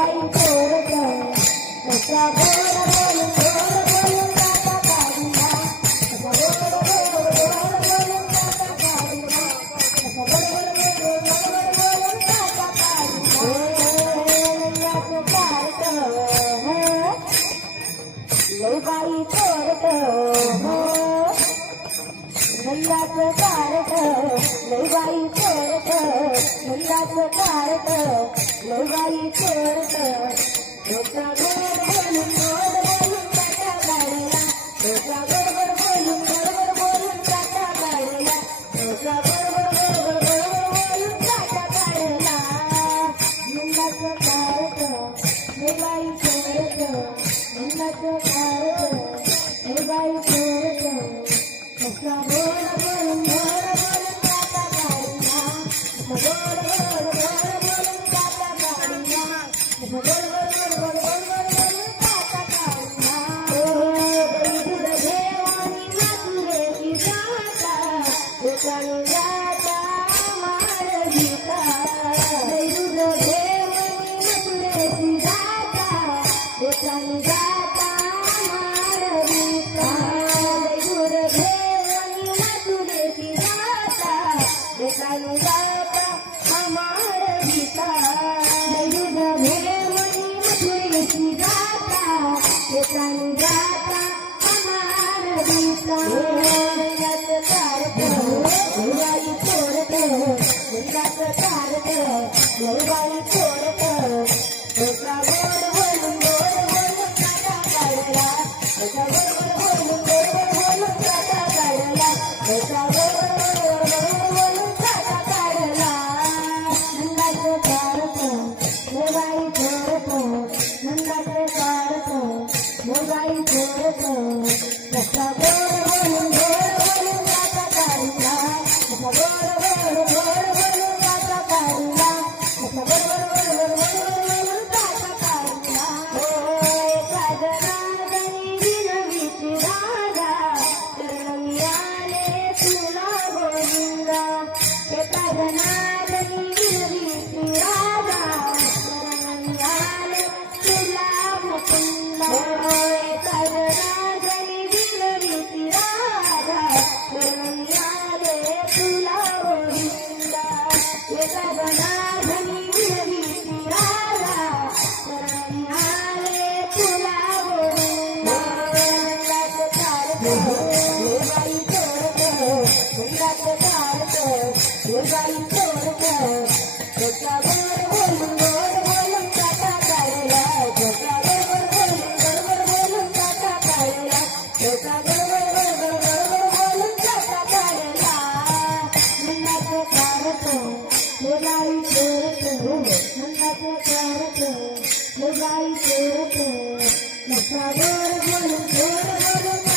बाई चोरट कसा गोड बोलून काका काढला कसा गोड बोलून काका काढला कसा गोड बोलून काका काढला नंदाचं कार्ट लय बाई चोरट नंदाचं कार्ट लय बाई चोरट नंदाचं कार्ट लय बाई चोरट डोका गोड बोलून काका काढला डोका गोड बोलून काका काढला डोका गोड बोलून काका काढला नंदाचं कार्ट लय बाई चोरट नंदाचं कार्ट लय बाई चोरट कसा गोड बोलून काका काढला गोड बोलून काका काढला गोड काका काढला दूध घेऊन नाचुरेची जाता एकाने जाता मार गीता दूध घेऊन नाचुरेची जाता एकाने जाता मार गीता दूध घेऊन नाचुरेची जाता एकाने जाता अमार गीता दूध घेऊन नाचुरेची जाता एकाने जाता अमार गीता नंदाचं कार्ट लय बाई चोरट नंदाचं कार्ट लय बाई चोरट डोका गोड बोलून काका काढला डोका गोड बोलून काका काढला डोका गोड बोलून काका काढला नंदाचं कार्ट लय बाई चोरट नंदाचं कार्ट लय बाई चोरट कसा गोड बोलून काका काढला कसा गोड बोलून काका काढला कसा गोड बोलून काका काढला एका जनार्दनी विनवीत राधा शरण आले तुला गोविंदा एका जनार्दनी विनवीत राधा शरण आले तुला मुकुंदा एका जनार्दनी विनवीत राधा शरण आले तुला गोविंदा एका जनार्दनी विनवीत राधा शरण आले तुला गोविंदा नंदाचं कार्ट लय बाई चोरट नंदाचं कार्ट लय बाई चोरट डोका गोड बोलून काका काढला डोका गोड बोलून काका काढला डोका गोड बोलून काका काढला नंदाचं कार्ट लय बाई चोरट नंदाचं कार्ट लय बाई चोरट कसा गोड बोलून